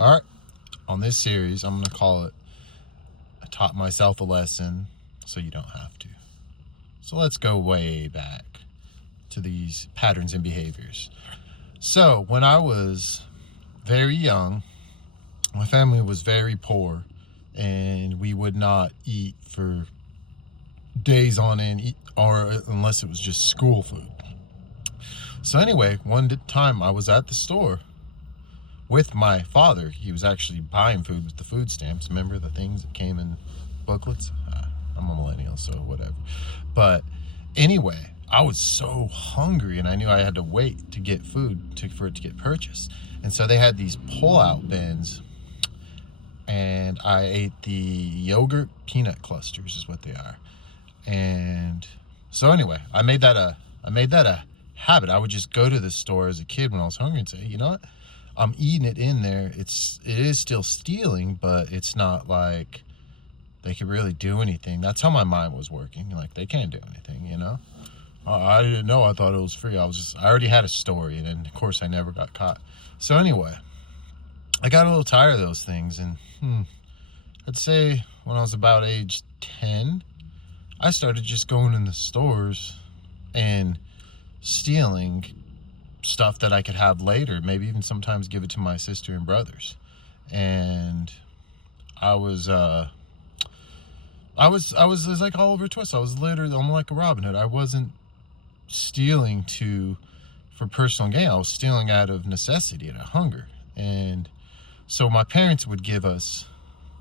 All right, on this series, I'm going to call it I Taught Myself a Lesson So You Don't Have to. So let's go way back to these patterns and behaviors. So when I was very young, my family was very poor and we would not eat for days on end, or unless it was just school food. So anyway, one time I was at the store with my father. He was actually buying food with the food stamps. Remember the things that came in booklets? I'm a millennial, so whatever. But anyway, I was so hungry and I knew I had to wait to get food for it to get purchased. And so they had these pull-out bins, and I ate the yogurt peanut clusters is what they are. And so anyway, I made that a habit. I would just go to the store as a kid when I was hungry and say, you know what? I'm eating it in there. It is still stealing, but it's not like they could really do anything. That's how my mind was working. Like, they can't do anything, you know? I didn't know. I thought it was free. I already had a story, and then of course I never got caught. So anyway, I got a little tired of those things, and I'd say when I was about age 10, I started just going in the stores and stealing stuff that I could have later, maybe even sometimes give it to my sister and brothers. And I was like Oliver Twist. I was literally, I'm like a Robin Hood. I wasn't stealing for personal gain. I was stealing out of necessity and a hunger. And so my parents would give us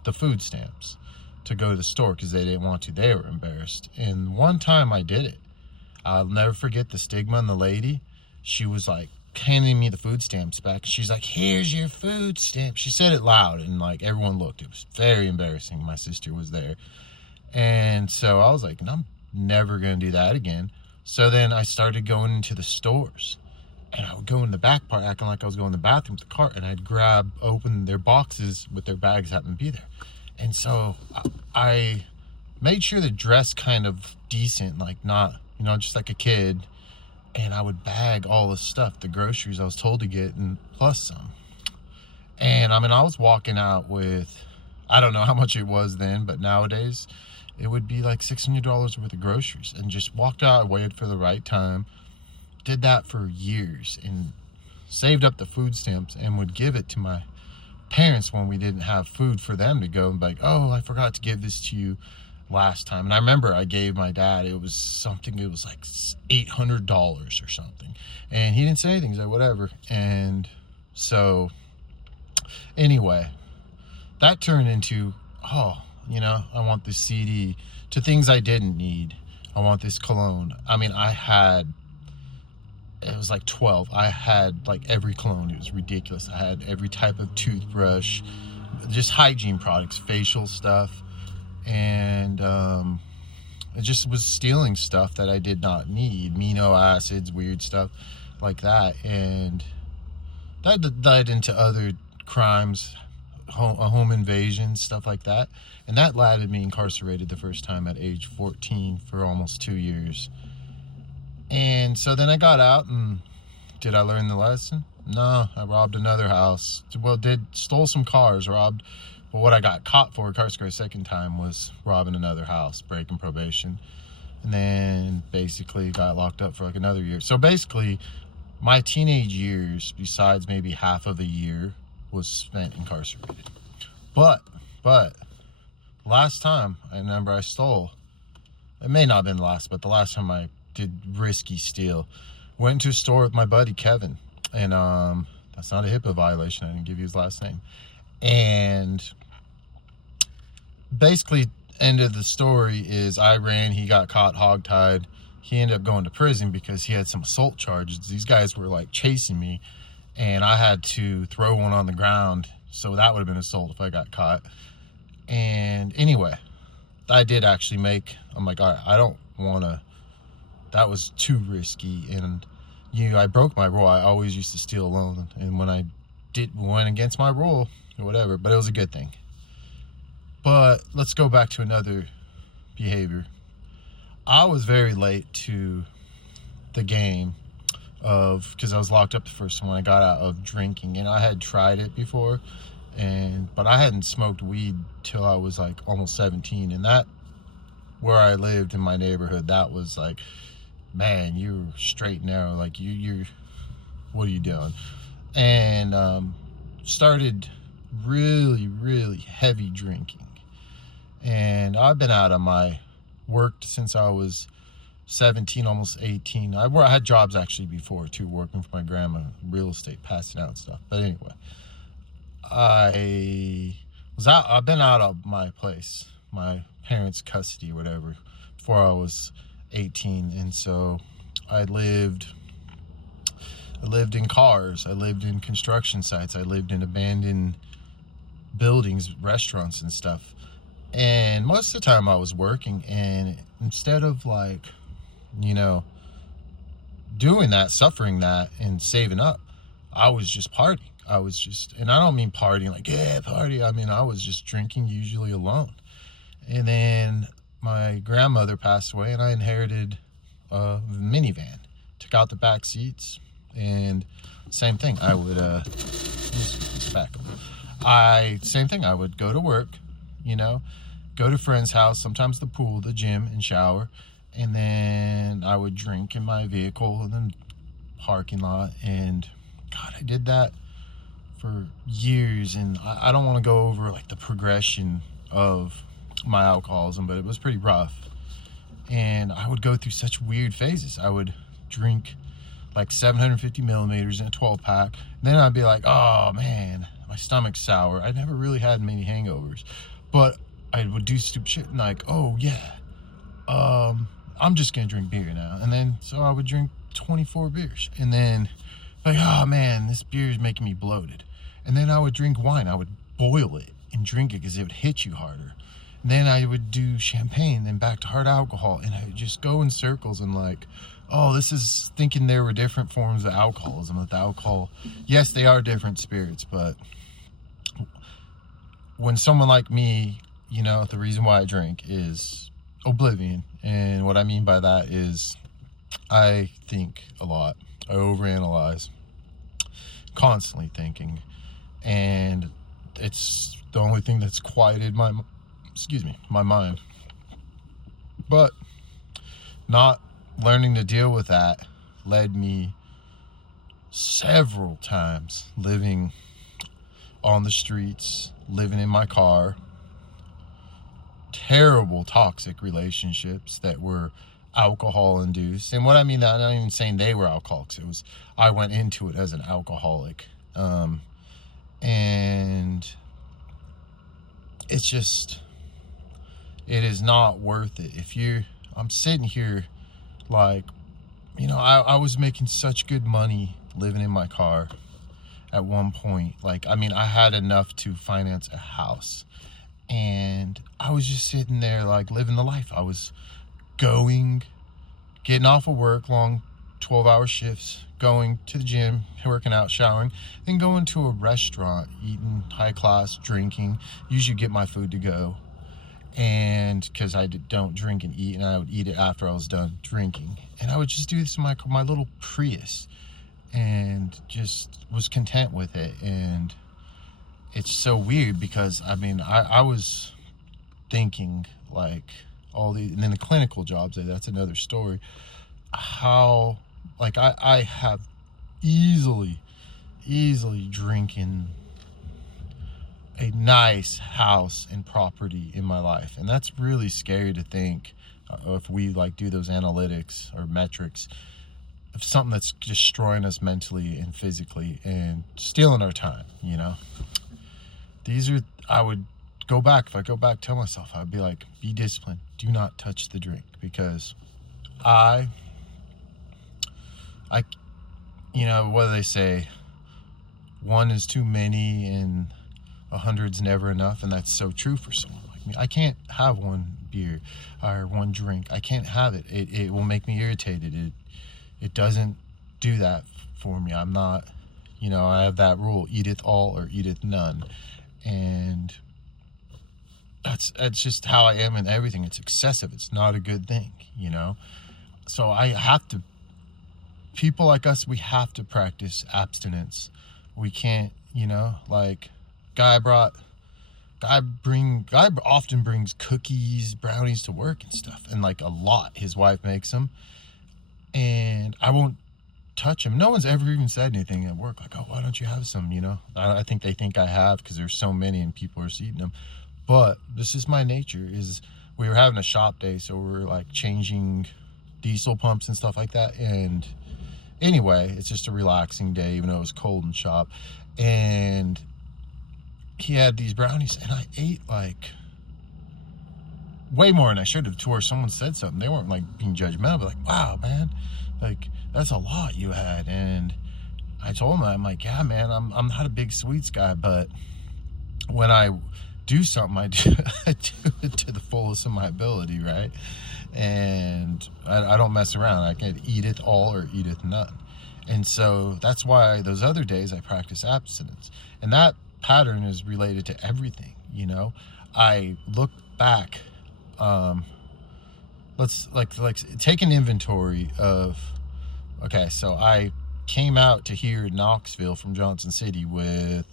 the food stamps to go to the store because they didn't want to. They were embarrassed. And one time I did it. I'll never forget the stigma and the lady. She was like handing me the food stamps back. She's like, here's your food stamp. She said it loud and like everyone looked. It was very embarrassing. My sister was there. And so I was like, I'm never going to do that again. So then I started going into the stores, and I would go in the back part acting like I was going to the bathroom with the cart, and I'd open their boxes with their bags happened to be there. And so I made sure to dress kind of decent, like not, just like a kid. And I would bag all the stuff, the groceries I was told to get, and plus some. And I mean, I was walking out with, I don't know how much it was then, but nowadays it would be like $600 worth of groceries, and just walked out. I waited for the right time, did that for years, and saved up the food stamps and would give it to my parents when we didn't have food for them to go and be like, oh, I forgot to give this to you last time. And I remember I gave my dad, it was like $800 or something, and he didn't say anything. He's like, whatever. And so anyway, that turned into, I want this CD, to things I didn't need. I want this cologne. I mean, it was like 12. I had like every cologne. It was ridiculous. I had every type of toothbrush, just hygiene products, facial stuff. And it just was stealing stuff that I did not need, amino acids, weird stuff like that. And that led into other crimes, home invasion, stuff like that. And that landed me incarcerated the first time at age 14 for almost 2 years. And so then I got out, and did I learn the lesson? No, I robbed another house. Well, stole some cars, robbed. But what I got caught for, incarcerated second time, was robbing another house, breaking probation. And then basically got locked up for like another year. So basically, my teenage years, besides maybe half of a year, was spent incarcerated. But last time I remember I stole, it may not have been the last, but the last time I did risky steal, went to a store with my buddy Kevin. And that's not a HIPAA violation. I didn't give you his last name. And basically, end of the story is I ran, he got caught hogtied. He ended up going to prison because he had some assault charges. These guys were like chasing me, and I had to throw one on the ground, so that would have been assault if I got caught. And anyway, I did actually I'm like, all right, I don't want to, that was too risky. And I broke my rule. I always used to steal alone, and when I went against my rule or whatever, but it was a good thing. But let's go back to another behavior. I was very late to the game because I was locked up the first time when I got out of drinking, and I had tried it before, But I hadn't smoked weed till I was like almost 17, and that, where I lived in my neighborhood, that was like, man, you're straight and narrow, like you're what are you doing? And started really heavy drinking. And I've been out of my worked since I was 17, almost 18. I had jobs actually before too, working for my grandma, real estate, passing out stuff. But anyway, I've been out of my place, my parents' custody or whatever, before I was 18. And so I lived in cars, I lived in construction sites, I lived in abandoned buildings, restaurants and stuff. And most of the time I was working, and instead of like, you know, doing that, suffering that and saving up, I was just partying. And I don't mean partying like, yeah, party. I mean, I was just drinking, usually alone. And then my grandmother passed away, and I inherited a minivan, took out the back seats, and same thing. I would, same thing. I would go to work, go to friends' house, sometimes the pool, the gym, and shower. And then I would drink in my vehicle and then parking lot. And God, I did that for years. And I don't want to go over like the progression of my alcoholism, but it was pretty rough. And I would go through such weird phases. I would drink like 750 millimeters in a 12 pack. Then I'd be like, oh man, my stomach's sour. I never really had many hangovers, but I would do stupid shit and like, oh yeah, I'm just gonna drink beer now. And then so I would drink 24 beers, and then like, oh man, this beer is making me bloated. And then I would drink wine. I would boil it and drink it because it would hit you harder. And then I would do champagne, then back to hard alcohol, and I would just go in circles and like, oh, this is thinking there were different forms of alcoholism. That the alcohol, yes, they are different spirits, but when someone like me, the reason why I drink is oblivion. And what I mean by that is I think a lot. I overanalyze, constantly thinking. And it's the only thing that's quieted my mind. But not learning to deal with that led me several times living on the streets, living in my car, terrible toxic relationships that were alcohol induced. And what I mean, I'm not even saying they were alcoholics. I went into it as an alcoholic. And it's just, it is not worth it. I'm sitting here like, I was making such good money living in my car at one point. Like, I mean, I had enough to finance a house, and I was just sitting there like living the life. I was getting off of work, long 12-hour shifts, going to the gym, working out, showering, then going to a restaurant, eating high class, drinking, usually get my food to go. And because I don't drink and eat, and I would eat it after I was done drinking. And I would just do this in my little Prius, and just was content with it. And it's so weird because I was thinking like and then the clinical jobs, that's another story, how like I have easily drinking a nice house and property in my life. And that's really scary to think, if we like do those analytics or metrics, of something that's destroying us mentally and physically and stealing our time. I would go back, if I go back, tell myself, I'd be like, be disciplined, do not touch the drink, because what do they say, one is too many and 100's never enough. And that's so true for someone like me. I can't have one beer or one drink. I can't have it. It will make me irritated. It doesn't do that for me. I'm not, I have that rule, eateth all or eateth none. And that's just how I am in everything. It's excessive. It's not a good thing, So people like us, we have to practice abstinence. We can't, guy often brings cookies, brownies to work and stuff, and like a lot. His wife makes them, and I won't touch them. No one's ever even said anything at work like, oh, why don't you have some, you know? I think they think I have because there's so many and people are eating them. But this is my nature. Is we were having a shop day, so we're like changing diesel pumps and stuff like that. And anyway, it's just a relaxing day, even though it was cold in shop. And he had these brownies, and I ate like way more than I should have, to where someone said something. They weren't like being judgmental, but like, wow, man, like that's a lot you had. And I told him, I'm like, yeah, man, I'm not a big sweets guy, but when I do something, I do it to the fullest of my ability, right? And I don't mess around. I can eat it all or eat it none. And so that's why those other days I practice abstinence. And that pattern is related to everything, you know? I look back, let's like take an inventory of, okay, so I came out to here in Knoxville from Johnson City with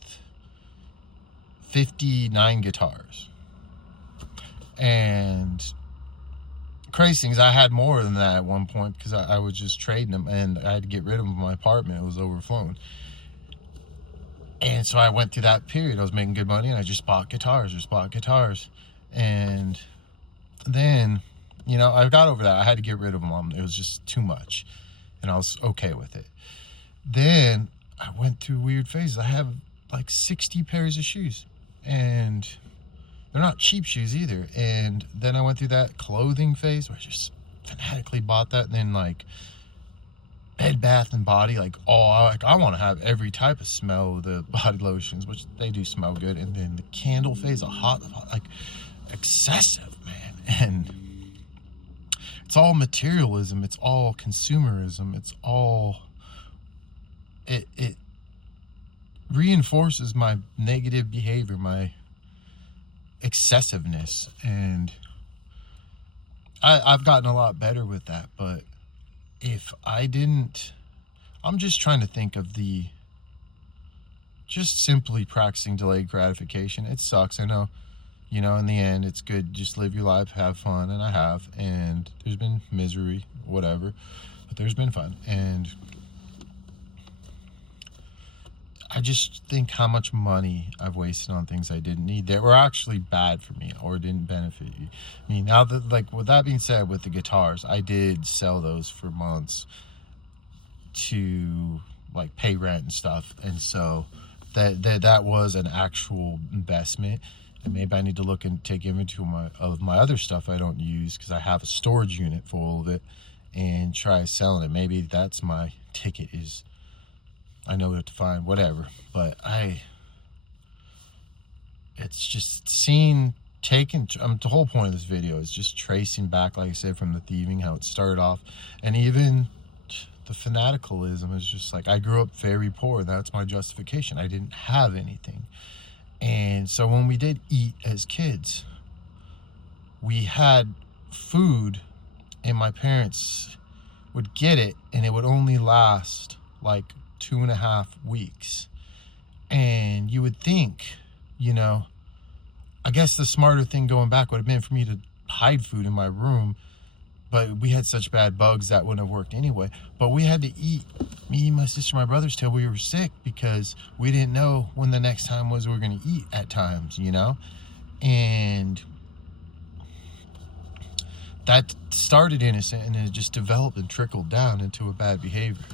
59 guitars. And crazy things, I had more than that at one point because I was just trading them, and I had to get rid of them in my apartment. It was overflowing. And so I went through that period. I was making good money, and I just bought guitars. And then, you know, I got over that. I had to get rid of them. It was just too much, and I was okay with it. Then I went through weird phases. I have like 60 pairs of shoes, and they're not cheap shoes either. And then I went through that clothing phase where I just fanatically bought that. And then like Bed Bath and Body, like I want to have every type of smell of the body lotions, which they do smell good. And then the candle phase, like excessive, man. And it's all materialism. It's all consumerism. It's all, it reinforces my negative behavior, my excessiveness. And I've gotten a lot better with that. But if I didn't, I'm just trying to think of just simply practicing delayed gratification. It sucks, I know. You know, in the end, it's good. Just live your life, have fun, and I have. And there's been misery, whatever, but there's been fun. And I just think how much money I've wasted on things I didn't need that were actually bad for me or didn't benefit me. Now that, like, with that being said, with the guitars, I did sell those for months to like pay rent and stuff, and so that was an actual investment. And maybe I need to look and take inventory of my other stuff I don't use, because I have a storage unit full of it, and try selling it. Maybe that's my ticket, is I know what to find, whatever. But it's just the whole point of this video is just tracing back, like I said, from the thieving, how it started off. And even the fanaticalism is just like, I grew up very poor. That's my justification. I didn't have anything. And so when we did eat as kids, we had food, and my parents would get it, and it would only last like 2.5 weeks. And you would think, you know, I guess the smarter thing going back would have been for me to hide food in my room, but we had such bad bugs that wouldn't have worked anyway. But we had to eat, me, my sister, my brothers, till we were sick, because we didn't know when the next time was we were going to eat at times, you know. And that started innocent, and it just developed and trickled down into a bad behavior.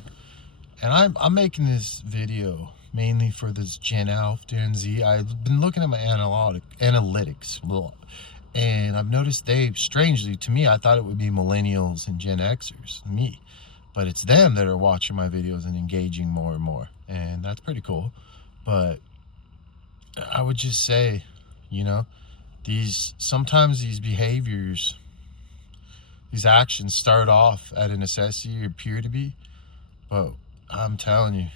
And I'm making this video mainly for this Gen Alpha, Gen Z. I've been looking at my analytics, and I've noticed strangely to me, I thought it would be millennials and Gen Xers, me. But it's them that are watching my videos and engaging more and more. And that's pretty cool. But I would just say, you know, sometimes these behaviors, these actions start off at a necessity or appear to be, but I'm telling you,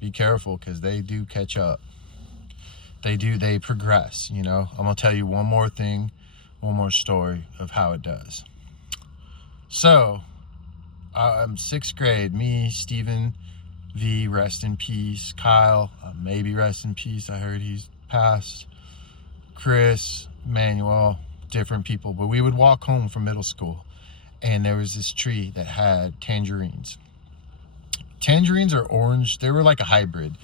be careful, because they do catch up. They progress, you know. I'm going to tell you one more story of how it does. So, I'm 6th grade. Me, Stephen V, rest in peace. Kyle, maybe rest in peace. I heard he's past Chris, Manuel, different people, but we would walk home from middle school, and there was this tree that had tangerines. Tangerines are orange. They were like a hybrid.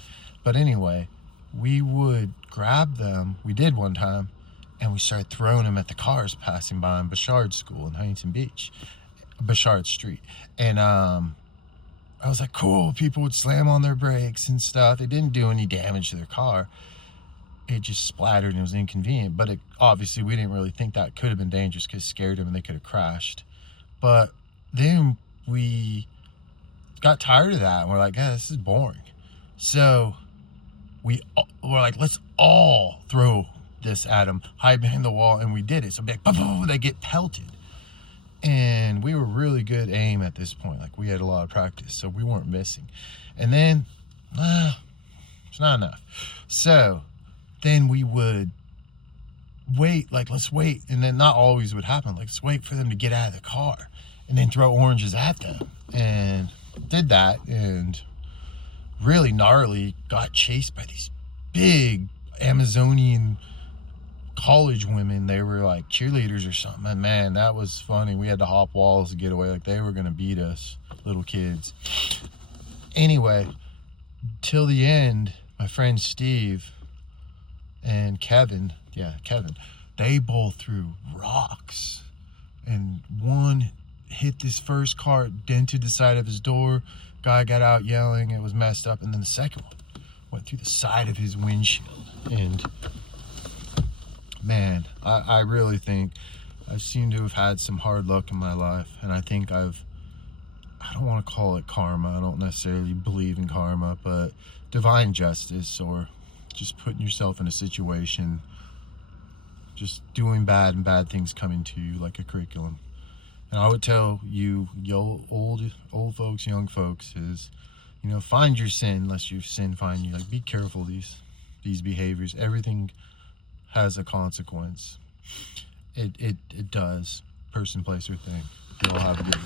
But anyway, we would grab them. We did one time, and we started throwing them at the cars passing by in Bouchard School in Huntington Beach, Bouchard Street. And I was like, cool. People would slam on their brakes and stuff. It didn't do any damage to their car. It just splattered and it was inconvenient. But obviously, we didn't really think that could have been dangerous because it scared them and they could have crashed. But then we got tired of that and we're like, yeah, this is boring. So we're like, let's all throw this at them, hide behind the wall, and we did it. So like, boom, boom, they get pelted. And we were really good aim at this point. Like, we had a lot of practice, so we weren't missing. And then, it's not enough. So then we would wait, like, let's wait. And then not always would happen. Like, let's wait for them to get out of the car and then throw oranges at them. And did that, and really gnarly, got chased by these big Amazonian college women. They were like cheerleaders or something, and man, that was funny. We had to hop walls to get away. Like, they were gonna beat us, little kids. Anyway, till the end, my friend Steve and Kevin, they both threw rocks, and one hit this first car, dented the side of his door. Guy got out yelling, it was messed up. And then the second one went through the side of his windshield. And man, I really think I seem to have had some hard luck in my life. And I think I don't want to call it karma. I don't necessarily believe in karma, but divine justice, or just putting yourself in a situation, just doing bad and bad things coming to you like a curriculum. And I would tell you, old folks, young folks, is, find your sin, lest your sin find you. Like, be careful of these behaviors. Everything has a consequence. It does. Person, place, or thing. You'll have a good